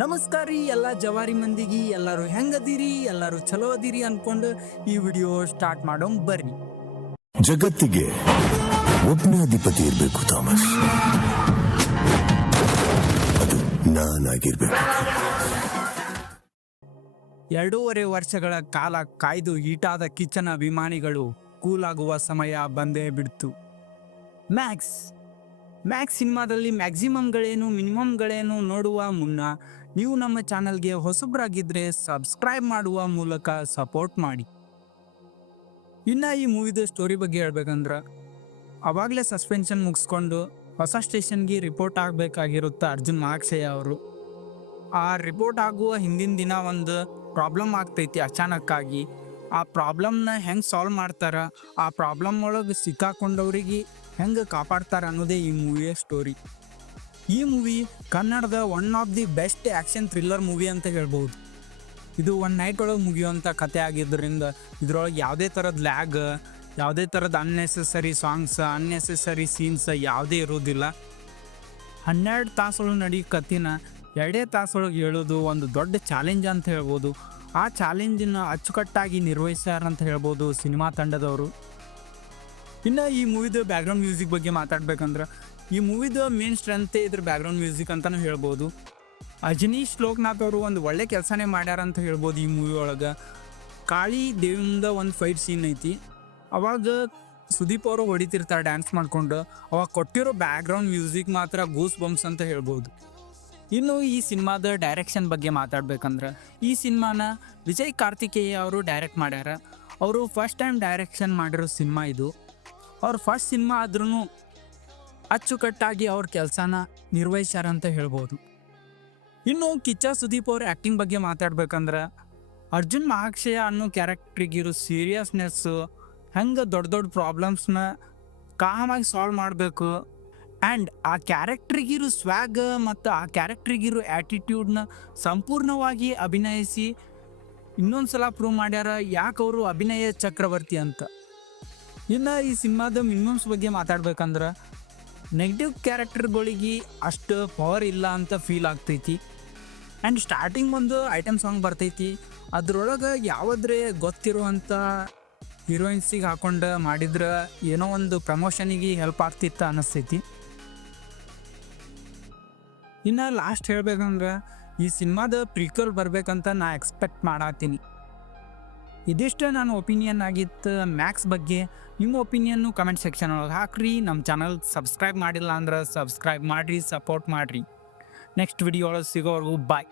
ನಮಸ್ಕಾರ ರೀ ಎಲ್ಲ ಜವಾರಿ ಮಂದಿಗೆ. ಎಲ್ಲರೂ ಹೆಂಗದಿರಿ? ಎಲ್ಲರೂ ಚಲೋ ಅದಿರಿ ಅನ್ಕೊಂಡು ಈ ವಿಡಿಯೋ ಸ್ಟಾರ್ಟ್ ಮಾಡೋಣ ಬರ್ರಿ. ಜಗತ್ತಿಗೆ ಒಬ್ಬನೇ ಅಧಿಪತಿ ಇರಬೇಕು ಥಾಮಸ್, ಅದು ನಾನಾಗಿರ್ಬೇಕು. 2.5 ವರ್ಷಗಳ ಕಾಲ ಕಾಯ್ದು ಈಟಾದ ಕಿಚನ್ ಅಭಿಮಾನಿಗಳು ಕೂಲಾಗುವ ಸಮಯ ಬಂದೇ ಬಿಡ್ತು. ಮ್ಯಾಕ್ಸ್ ಸಿನಿಮಾದಲ್ಲಿ ಮ್ಯಾಕ್ಸಿಮಮ್ಗಳೇನು ಮಿನಿಮಮ್ಗಳೇನು ನೋಡುವ ಮುನ್ನ ನೀವು ನಮ್ಮ ಚಾನಲ್ಗೆ ಹೊಸಬ್ರಾಗಿದ್ದರೆ ಸಬ್ಸ್ಕ್ರೈಬ್ ಮಾಡುವ ಮೂಲಕ ಸಪೋರ್ಟ್ ಮಾಡಿ. ಇನ್ನು ಈ ಮೂವಿದ ಸ್ಟೋರಿ ಬಗ್ಗೆ ಹೇಳ್ಬೇಕಂದ್ರೆ, ಅವಾಗಲೇ ಸಸ್ಪೆನ್ಷನ್ ಮುಗಿಸ್ಕೊಂಡು ಹೊಸ ಸ್ಟೇಷನ್ಗೆ ರಿಪೋರ್ಟ್ ಆಗಬೇಕಾಗಿರುತ್ತೆ ಅರ್ಜುನ್ ಮಹಾಕ್ಷಯ ಅವರು. ಆ ರಿಪೋರ್ಟ್ ಆಗುವ ಹಿಂದಿನ ದಿನ ಒಂದು ಪ್ರಾಬ್ಲಮ್ ಆಗ್ತೈತಿ ಅಚಾನಕ್ಕಾಗಿ. ಆ ಪ್ರಾಬ್ಲಮ್ನ ಹೆಂಗೆ ಸಾಲ್ವ್ ಮಾಡ್ತಾರೆ, ಆ ಪ್ರಾಬ್ಲಮ್ ಒಳಗೆ ಸಿಕ್ಕಾಕೊಂಡವ್ರಿಗೆ ಹೆಂಗೆ ಕಾಪಾಡ್ತಾರೆ ಅನ್ನೋದೇ ಈ ಮೂವಿಯ ಸ್ಟೋರಿ. ಈ ಮೂವಿ ಕನ್ನಡದ one of the best action thriller movie ಅಂತ ಹೇಳ್ಬೋದು. ಇದು ಒನ್ ನೈಟ್ ಒಳಗೆ ಮುಗಿಯುವಂಥ ಕತೆ ಆಗಿದ್ದರಿಂದ ಇದರೊಳಗೆ ಯಾವುದೇ ಥರದ ಲ್ಯಾಗ್, ಯಾವುದೇ ಥರದ ಅನ್ನೆಸೆಸರಿ ಸಾಂಗ್ಸ್, ಅನ್ನೆಸೆಸರಿ ಸೀನ್ಸ್ ಯಾವುದೇ ಇರೋದಿಲ್ಲ. 12 ತಾಸೊಳಗೆ ನಡೆಯೋ ಕತ್ತಿನ 2 ತಾಸೊಳಗೆ ಹೇಳೋದು ಒಂದು ದೊಡ್ಡ ಚಾಲೆಂಜ್ ಅಂತ ಹೇಳ್ಬೋದು. ಆ ಚಾಲೆಂಜನ್ನು ಅಚ್ಚುಕಟ್ಟಾಗಿ ನಿರ್ವಹಿಸ್ಯಾರ ಅಂತ ಹೇಳ್ಬೋದು ಸಿನಿಮಾ ತಂಡದವರು. ಇನ್ನು ಈ ಮೂವಿದ ಬ್ಯಾಕ್ಗ್ರೌಂಡ್ ಮ್ಯೂಸಿಕ್ ಬಗ್ಗೆ ಮಾತಾಡ್ಬೇಕಂದ್ರೆ, ಈ ಮೂವಿದ ಮೇನ್ ಸ್ಟ್ರೆಂತೇ ಇದ್ರ ಬ್ಯಾಕ್ಗ್ರೌಂಡ್ ಮ್ಯೂಸಿಕ್ ಅಂತಲೂ ಹೇಳ್ಬೋದು. ಅಜನೀಶ್ ಲೋಕನಾಥ್ ಅವರು ಒಂದು ಒಳ್ಳೆ ಕೆಲಸನೇ ಮಾಡ್ಯಾರ ಅಂತ ಹೇಳ್ಬೋದು. ಈ ಮೂವಿ ಒಳಗೆ ಕಾಳಿ ದೇವಿಯಿಂದ ಒಂದು ಫೈಟ್ ಸೀನ್ ಐತಿ. ಅವಾಗ ಸುದೀಪ್ ಅವರು ಹೊಡಿತಿರ್ತಾರೆ ಡ್ಯಾನ್ಸ್ ಮಾಡಿಕೊಂಡು. ಅವಾಗ ಕೊಟ್ಟಿರೋ ಬ್ಯಾಕ್ಗ್ರೌಂಡ್ ಮ್ಯೂಸಿಕ್ ಮಾತ್ರ ಗೂಸ್ ಬಂಪ್ಸ್ ಅಂತ ಹೇಳ್ಬೋದು. ಇನ್ನು ಈ ಸಿನಿಮಾದ ಡೈರೆಕ್ಷನ್ ಬಗ್ಗೆ ಮಾತಾಡ್ಬೇಕಂದ್ರೆ, ಈ ಸಿನಿಮಾನ ವಿಜಯ್ ಕಾರ್ತಿಕೇಯ ಅವರು ಡೈರೆಕ್ಟ್ ಮಾಡ್ಯಾರ. ಅವರು ಫಸ್ಟ್ ಟೈಮ್ ಡೈರೆಕ್ಷನ್ ಮಾಡಿರೋ ಸಿನಿಮಾ ಇದು. ಅವ್ರ ಫಸ್ಟ್ ಸಿನಿಮಾ ಆದ್ರೂ ಅಚ್ಚುಕಟ್ಟಾಗಿ ಅವ್ರ ಕೆಲಸನ ನಿರ್ವಹಿಸ್ಯಾರ ಅಂತ ಹೇಳ್ಬೋದು. ಇನ್ನು ಕಿಚ್ಚ ಸುದೀಪ್ ಅವ್ರ ಆ್ಯಕ್ಟಿಂಗ್ ಬಗ್ಗೆ ಮಾತಾಡ್ಬೇಕಂದ್ರೆ, ಅರ್ಜುನ್ ಮಹಾಕ್ಷಯ ಅನ್ನೋ ಕ್ಯಾರೆಕ್ಟ್ರಿಗಿರೋ ಸೀರಿಯಸ್ನೆಸ್ಸು, ಹೆಂಗೆ ದೊಡ್ಡ ದೊಡ್ಡ ಪ್ರಾಬ್ಲಮ್ಸ್ನ ಕಾಮಾಗಿ ಸಾಲ್ವ್ ಮಾಡಬೇಕು, ಆ್ಯಂಡ್ ಆ ಕ್ಯಾರೆಕ್ಟ್ರಿಗಿರೋ ಸ್ವ್ಯಾಗ್ ಮತ್ತು ಆ ಕ್ಯಾರೆಕ್ಟ್ರಿಗಿರೋ ಆ್ಯಟಿಟ್ಯೂಡ್ನ ಸಂಪೂರ್ಣವಾಗಿ ಅಭಿನಯಿಸಿ ಇನ್ನೊಂದು ಸಲ ಪ್ರೂವ್ ಮಾಡ್ಯಾರ ಯಾಕೆ ಅವರು ಅಭಿನಯ ಚಕ್ರವರ್ತಿ ಅಂತ. ಇನ್ನು ಈ ಸಿನಿಮಾದ ಮಿನಿಮಮ್ಸ್ ಬಗ್ಗೆ ಮಾತಾಡ್ಬೇಕಂದ್ರೆ, ನೆಗೆಟಿವ್ ಕ್ಯಾರೆಕ್ಟರ್ಗಳಿಗೆ ಅಷ್ಟು ಪವರ್ ಇಲ್ಲ ಅಂತ ಫೀಲ್ ಆಗ್ತೈತಿ. ಆ್ಯಂಡ್ ಸ್ಟಾರ್ಟಿಂಗ್ ಒಂದು ಐಟಮ್ ಸಾಂಗ್ ಬರ್ತೈತಿ, ಅದ್ರೊಳಗೆ ಯಾವುದ್ರೆ ಗೊತ್ತಿರುವಂಥ ಹೀರೋಯಿನ್ಸಿಗೆ ಹಾಕೊಂಡು ಮಾಡಿದ್ರೆ ಏನೋ ಒಂದು ಪ್ರಮೋಷನಿಗೆ ಹೆಲ್ಪ್ ಆಗ್ತಿತ್ತು ಅನ್ನಿಸ್ತೈತಿ. ಇನ್ನು ಲಾಸ್ಟ್ ಹೇಳ್ಬೇಕಂದ್ರೆ, ಈ ಸಿನಿಮಾದ ಪ್ರೀಕ್ವಲ್ ಬರ್ಬೇಕಂತ ನಾ ಎಕ್ಸ್ಪೆಕ್ಟ್ ಮಾಡತ್ತೀನಿ. ಇದಿಷ್ಟು ನನ್ನ ಒಪಿನಿಯನ್ ಆಗಿತ್ತು ಮ್ಯಾಕ್ಸ್ ಬಗ್ಗೆ. ನಿಮ್ಮ ಒಪಿನಿಯನ್ನು ಕಮೆಂಟ್ ಸೆಕ್ಷನ್ ಒಳಗೆ ಹಾಕ್ರಿ. ನಮ್ಮ ಚಾನಲ್ ಸಬ್ಸ್ಕ್ರೈಬ್ ಮಾಡಿಲ್ಲ ಅಂದ್ರೆ ಸಬ್ಸ್ಕ್ರೈಬ್ ಮಾಡಿರಿ, ಸಪೋರ್ಟ್ ಮಾಡಿರಿ. ನೆಕ್ಸ್ಟ್ ವಿಡಿಯೋ ಒಳಗೆ ಸಿಗೋವರೆಗೂ ಬಾಯ್.